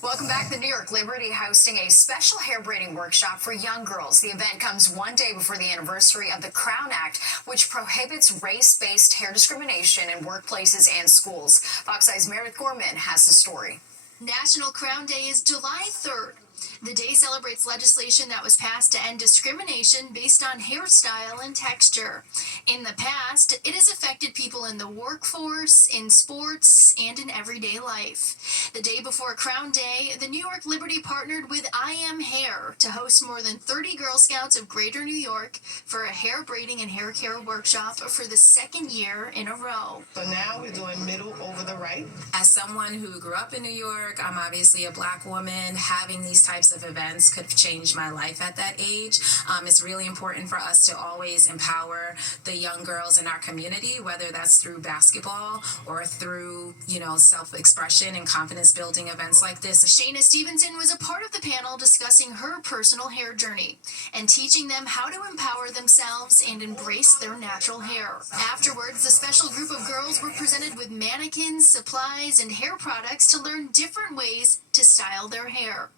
Welcome back. The New York Liberty hosting a special hair braiding workshop for young girls. The event comes one day before the anniversary of the Crown Act, which prohibits race-based hair discrimination in workplaces and schools. Fox Eye's Meredith Gorman has the story. National Crown Day is July 3rd. The day celebrates legislation that was passed to end discrimination based on hairstyle and texture. In the past, it has affected people in the workforce, in sports, and in everyday life. The day before Crown Day, the New York Liberty partnered with I Am Hair to host more than 30 Girl Scouts of Greater New York for a hair braiding and hair care workshop for the second year in a row. So now we're doing middle over the right. As someone who grew up in New York, I'm obviously a Black woman. Having these types of events could have changed my life at that age. It's really important for us to always empower the young girls in our community, whether that's through basketball or through, self-expression and confidence building events like this. Shayna Stevenson was a part of the panel discussing her personal hair journey and teaching them how to empower themselves and embrace their natural hair. Afterwards, the special group of girls were presented with mannequins, supplies, and hair products to learn different ways to style their hair.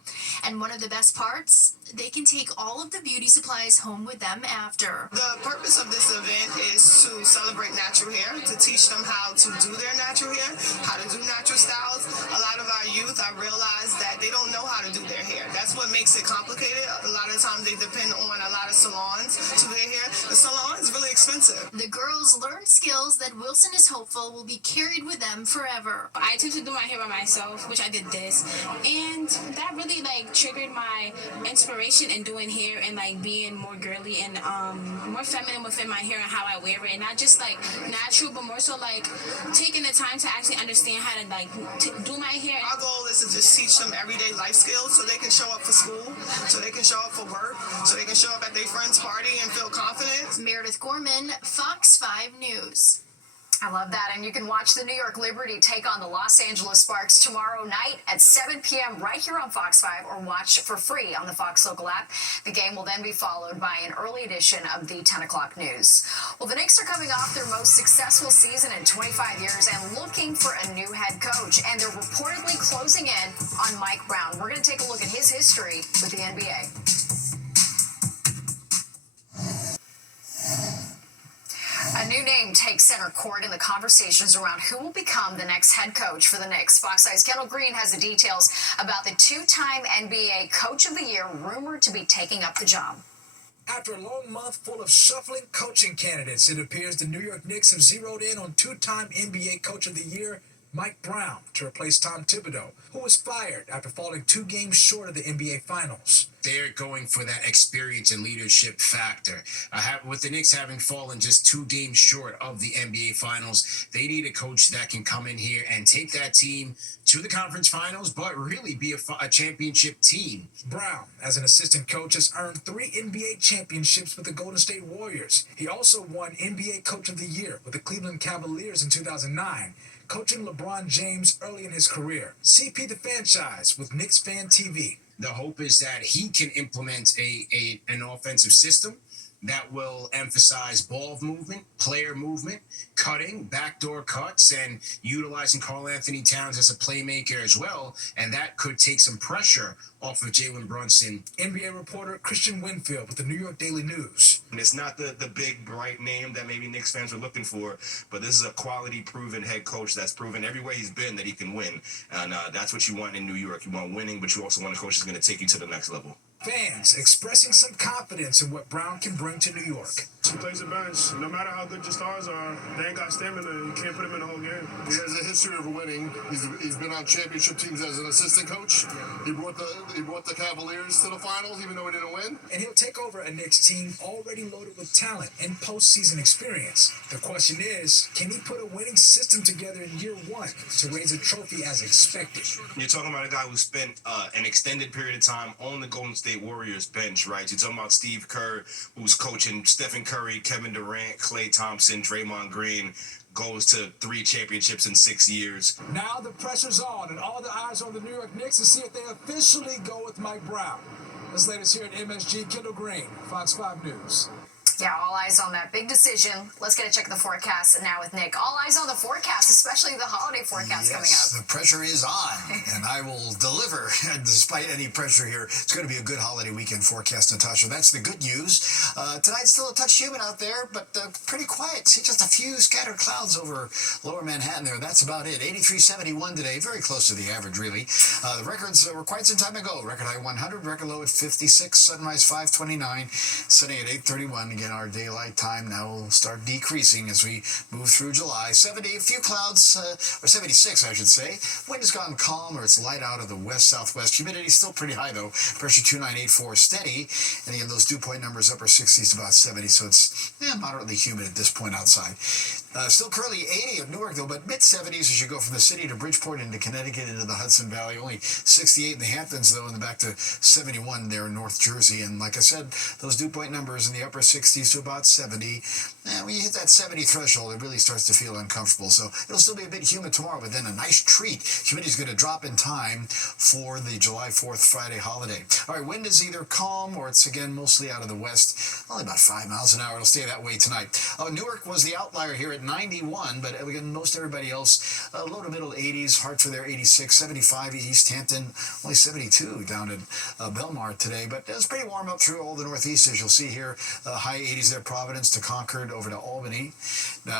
And one of the best parts, they can take all of the beauty supplies home with them after. The purpose of this event is to celebrate natural hair, to teach them how to do their natural hair, how to do natural styles. A lot of our youth, I realize that they don't know how to do their hair. That's what makes it complicated. A lot of times they depend on a lot of salons to do their hair. The salon is really expensive. The girls learned skills that Wilson is hopeful will be carried with them forever. I attempted to do my hair by myself, which I did this, and that really triggered my inspiration in doing hair and being more girly and more feminine within my hair and how I wear it, and not just natural, but more so taking the time to actually understand how to do my hair. Our goal is to just teach them everyday life skills so they can show up for school, so they can show up for work, so they can show up at their friend's party and feel confident. Meredith Gorman, Fox 5 News. I love that. And you can watch the New York Liberty take on the Los Angeles Sparks tomorrow night at 7 p.m. right here on Fox 5, or watch for free on the Fox Local app. The game will then be followed by an early edition of the 10 o'clock news. Well, the Knicks are coming off their most successful season in 25 years and looking for a new head coach. And they're reportedly closing in on Mike Brown. We're going to take a look at his history with the NBA. A new name takes center court in the conversations around who will become the next head coach for the Knicks. Fox Eye's Kendall Green has the details about the two-time NBA Coach of the Year rumored to be taking up the job. After a long month full of shuffling coaching candidates, it appears the New York Knicks have zeroed in on two-time NBA Coach of the Year Mike Brown to replace Tom Thibodeau, who was fired after falling 2 games short of the NBA Finals. They're going for that experience and leadership factor. With the Knicks having fallen just 2 games short of the NBA Finals, they need a coach that can come in here and take that team to the conference finals, but really be a championship team. Brown, as an assistant coach, has earned 3 NBA championships with the Golden State Warriors. He also won NBA Coach of the Year with the Cleveland Cavaliers in 2009. Coaching LeBron James early in his career. CP the franchise with Knicks Fan TV. The hope is that he can implement an offensive system that will emphasize ball movement, player movement, cutting, backdoor cuts, and utilizing Karl-Anthony Towns as a playmaker as well. And that could take some pressure off of Jalen Brunson. NBA reporter Christian Winfield with the New York Daily News. And it's not the big, bright name that maybe Knicks fans are looking for, but this is a quality, proven head coach that's proven everywhere he's been that he can win. And that's what you want in New York. You want winning, but you also want a coach that's going to take you to the next level. Fans expressing some confidence in what Brown can bring to New York. He plays the bench. No matter how good your stars are, they ain't got stamina. You can't put him in the whole game. He has a history of winning. He's been on championship teams as an assistant coach. He brought the Cavaliers to the finals, even though he didn't win. And he'll take over a Knicks team already loaded with talent and postseason experience. The question is, can he put a winning system together in year 1 to raise a trophy as expected? You're talking about a guy who spent an extended period of time on the Golden State Warriors bench, right? You're talking about Steve Kerr, who's coaching Stephen Curry, Kevin Durant, Klay Thompson, Draymond Green, goes to 3 championships in 6 years. Now the pressure's on, and all the eyes on the New York Knicks to see if they officially go with Mike Brown. This latest here at MSG, Kendall Green, Fox 5 News. Yeah, all eyes on that big decision. Let's get a check of the forecast now with Nick. All eyes on the forecast, especially the holiday forecast coming up. The pressure is on, and I will deliver despite any pressure here. It's going to be a good holiday weekend forecast, Natasha. That's the good news. Tonight's still a touch humid out there, but pretty quiet. See just a few scattered clouds over lower Manhattan there. That's about it. 83.71 today, very close to the average, really. The records were quite some time ago. Record high 100, record low at 56, sunrise 5:29, setting at 8:31. Again, our daylight time now will start decreasing as we move through July. 70, a few clouds, or 76, I should say. Wind has gone calm, or it's light out of the west-southwest. Humidity still pretty high, though. Pressure 2984, steady. And again, those dew point numbers upper 60s to about 70, so it's moderately humid at this point outside. Still currently 80 of Newark, though, but mid-70s as you go from the city to Bridgeport into Connecticut into the Hudson Valley. Only 68 in the Hamptons, though, and then back to 71 there in North Jersey. And like I said, those dew point numbers in the upper 60s to about 70. And when you hit that 70 threshold, it really starts to feel uncomfortable. So it'll still be a bit humid tomorrow, but then a nice treat. Humidity's going to drop in time for the July 4th Friday holiday. All right, wind is either calm or it's, again, mostly out of the west. Only about 5 miles an hour. It'll stay that way tonight. Newark was the outlier here at 91, but again, most everybody else, low to middle 80s. Hartford there, 86, 75 East Hampton, only 72 down at Belmar today. But it was pretty warm up through all the Northeast, as you'll see here. High 80s there, Providence to Concord, over to Albany.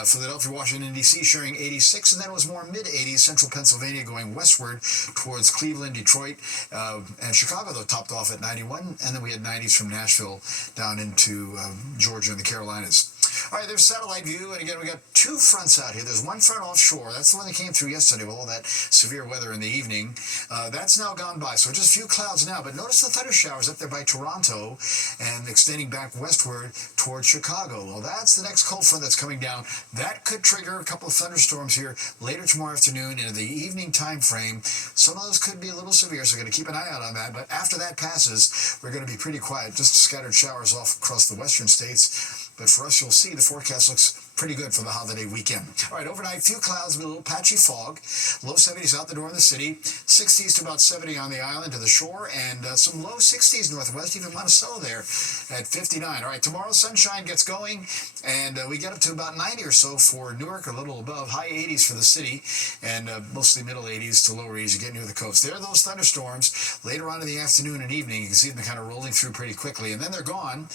Philadelphia, Washington, D.C. sharing 86, and then it was more mid-80s. Central Pennsylvania going westward towards Cleveland, Detroit, and Chicago, though, topped off at 91. And then we had 90s from Nashville down into Georgia and the Carolinas. All right, there's satellite view, and again, we got two fronts out here. There's one front offshore. That's the one that came through yesterday with all that severe weather in the evening. That's now gone by, so just a few clouds now. But notice the thunder showers up there by Toronto and extending back westward towards Chicago. Well, that's the next cold front that's coming down. That could trigger a couple of thunderstorms here later tomorrow afternoon into the evening time frame. Some of those could be a little severe, so we're going to keep an eye out on that. But after that passes, we're going to be pretty quiet. Just scattered showers off across the western states. But for us, you'll see the forecast looks pretty good for the holiday weekend. All right, overnight, few clouds with a little patchy fog. Low 70s out the door in the city. 60s to about 70 on the island to the shore. And some low 60s northwest, even Monticello there at 59. All right, tomorrow, sunshine gets going. And we get up to about 90 or so for Newark, a little above. High 80s for the city. And mostly middle 80s to lower 80s. You get near the coast. There are those thunderstorms later on in the afternoon and evening. You can see them kind of rolling through pretty quickly. And then they're gone.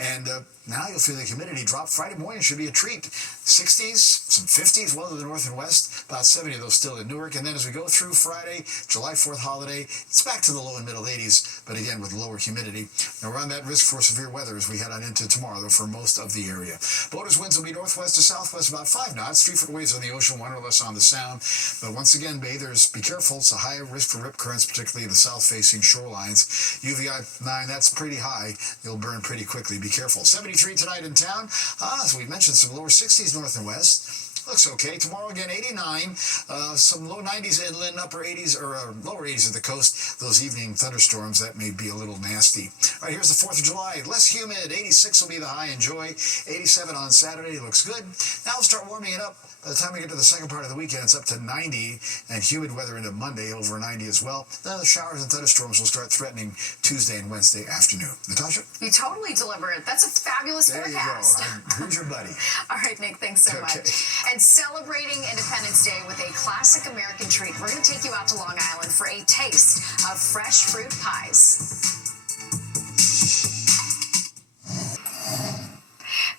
And now you'll feel the humidity drop. Friday morning should be a treat. 60s, some 50s, well to the north and west, about 70 of those still in Newark. And then as we go through Friday, July 4th holiday, it's back to the low and middle 80s, but again with lower humidity. Now we're on that risk for severe weather as we head on into tomorrow, though, for most of the area. Boaters' winds will be northwest to southwest about 5 knots, 3-foot waves on the ocean, 1 or less on the sound. But once again, bathers, be careful. It's a high risk for rip currents, particularly the south-facing shorelines. UVI 9, that's pretty high. You'll burn pretty quickly. Be careful. 73 tonight in town. As we mentioned, some lower 60s north and west. Looks okay. Tomorrow again, 89. Some low 90s inland, upper 80s, or lower 80s at the coast. Those evening thunderstorms, that may be a little nasty. All right, here's the 4th of July. Less humid. 86 will be the high. Enjoy. 87 on Saturday. Looks good. Now we'll start warming it up. By the time we get to the second part of the weekend, it's up to 90, and humid weather into Monday, over 90 as well. Then the showers and thunderstorms will start threatening Tuesday and Wednesday afternoon. Natasha? You totally delivered. That's a fabulous forecast. There you go. Who's your buddy? All right, Nick, thanks so much. And celebrating Independence Day with a classic American treat, we're going to take you out to Long Island for a taste of fresh fruit pies.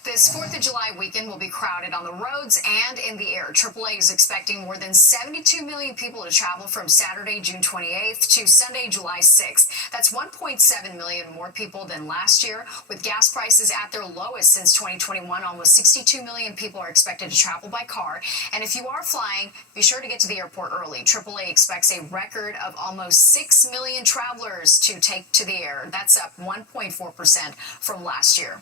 This 4th of July weekend will be crowded on the roads and in the air. AAA is expecting more than 72 million people to travel from Saturday, June 28th to Sunday, July 6th. That's 1.7 million more people than last year. With gas prices at their lowest since 2021, almost 62 million people are expected to travel by car. And if you are flying, be sure to get to the airport early. AAA expects a record of almost 6 million travelers to take to the air. That's up 1.4% from last year.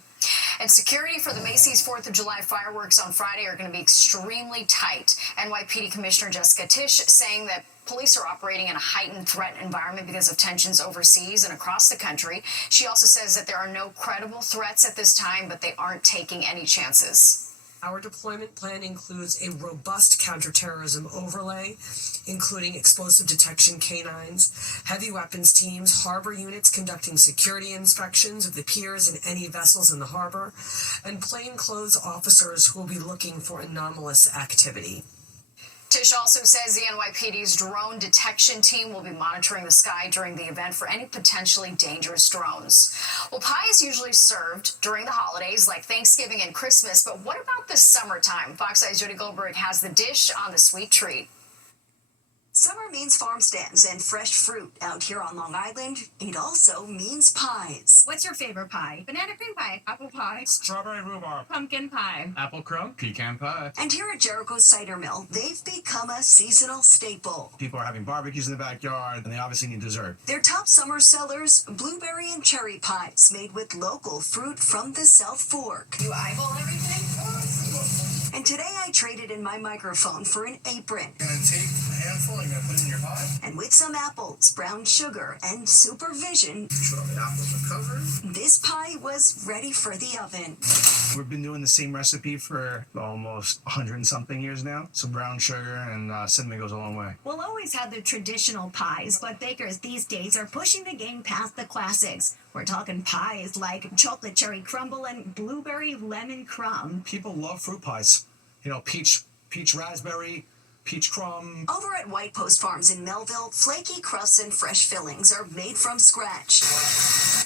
And security for the Macy's 4th of July fireworks on Friday are going to be extremely tight. NYPD Commissioner Jessica Tisch saying that police are operating in a heightened threat environment because of tensions overseas and across the country. She also says that there are no credible threats at this time, but they aren't taking any chances. Our deployment plan includes a robust counterterrorism overlay, including explosive detection canines, heavy weapons teams, harbor units conducting security inspections of the piers and any vessels in the harbor, and plainclothes officers who will be looking for anomalous activity. Tish also says the NYPD's drone detection team will be monitoring the sky during the event for any potentially dangerous drones. Well, pie is usually served during the holidays like Thanksgiving and Christmas, but what about the summertime? Fox Eye's Jody Goldberg has the dish on the sweet treat. Summer means farm stands and fresh fruit out here on Long Island. It also means pies. What's your favorite pie? Banana cream pie, apple pie, Strawberry rhubarb, pumpkin pie, apple crumb, pecan pie. And here at Jericho's Cider Mill, they've become a seasonal staple. People are having barbecues in the backyard, and they obviously need dessert. Their top summer sellers, blueberry and cherry pies made with local fruit from the South Fork. You eyeball everything? And today I traded in my microphone for an apron. You're gonna take a handful, you're gonna put it in your pie. And with some apples, brown sugar, and supervision, Sure, the apples are covered. this pie was ready for the oven. We've been doing the same recipe for almost 100 and something years now. So brown sugar and cinnamon goes a long way. We'll always have the traditional pies, but bakers these days are pushing the game past the classics. We're talking pies like chocolate cherry crumble and blueberry lemon crumb. People love fruit pies. You know, peach raspberry, peach crumb. Over at White Post Farms in Melville, flaky crusts and fresh fillings are made from scratch.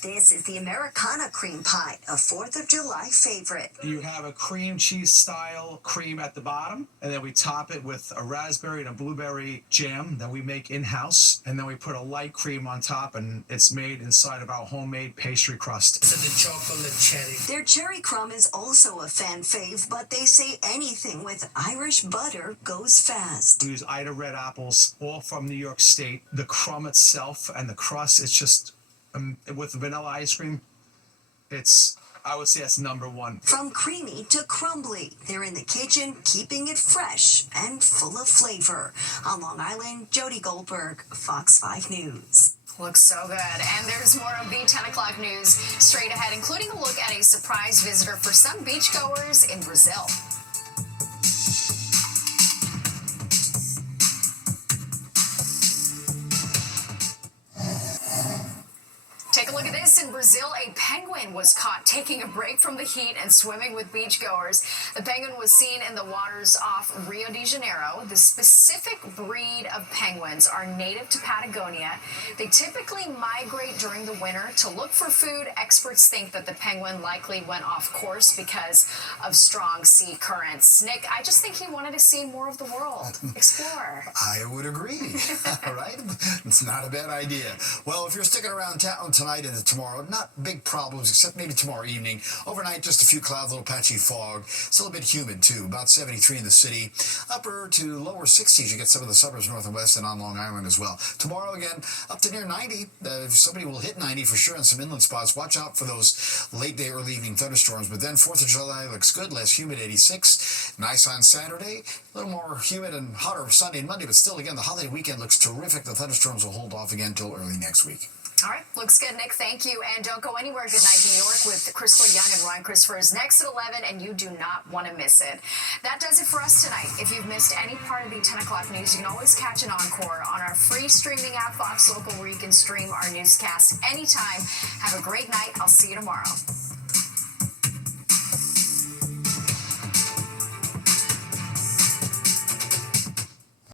This is the Americana cream pie, a 4th of July favorite. You have a cream cheese style cream at the bottom, and then we top it with a raspberry and a blueberry jam that we make in-house, and then we put a light cream on top, and it's made inside of our homemade pastry crust. So the chocolate cherry. Their cherry crumb is also a fan fave, but they say anything with Irish butter goes fast. We use Ida red apples, all from New York State. The crumb itself and the crust, it's just, with vanilla ice cream, I would say that's number one. From creamy to crumbly, they're in the kitchen keeping it fresh and full of flavor. On Long Island, Jody Goldberg, Fox 5 News. Looks so good. And there's more of the 10 o'clock news straight ahead, including a look at a surprise visitor for some beachgoers in Brazil. Take a look at this. In Brazil, a penguin was caught taking a break from the heat and swimming with beachgoers. The penguin was seen in the waters off Rio de Janeiro. The specific breed of penguins are native to Patagonia. They typically migrate during the winter to look for food. Experts think that the penguin likely went off course because of strong sea currents. Nick, I just think he wanted to see more of the world, explore. I would agree. Right? It's not a bad idea. Well, if you're sticking around town tonight and tomorrow, not big problems, except maybe tomorrow evening. Overnight, just a few clouds, a little patchy fog. Still a bit humid, too. About 73 in the city. Upper to lower 60s. You get some of the suburbs north and west and on Long Island as well. Tomorrow, again, up to near 90. Somebody will hit 90 for sure in some inland spots. Watch out for those late day, early evening thunderstorms. But then 4th of July looks good. Less humid, 86. Nice on Saturday. A little more humid and hotter Sunday and Monday. But still, again, the holiday weekend looks terrific. The thunderstorms will hold off again until early next week. All right, looks good, Nick. Thank you. And don't go anywhere. Good night, New York, with Crystal Young and Ryan Christopher is next at 11, and you do not want to miss it. That does it for us tonight. If you've missed any part of the 10 o'clock news, you can always catch an encore on our free streaming app, Fox Local, where you can stream our newscast anytime. Have a great night. I'll see you tomorrow.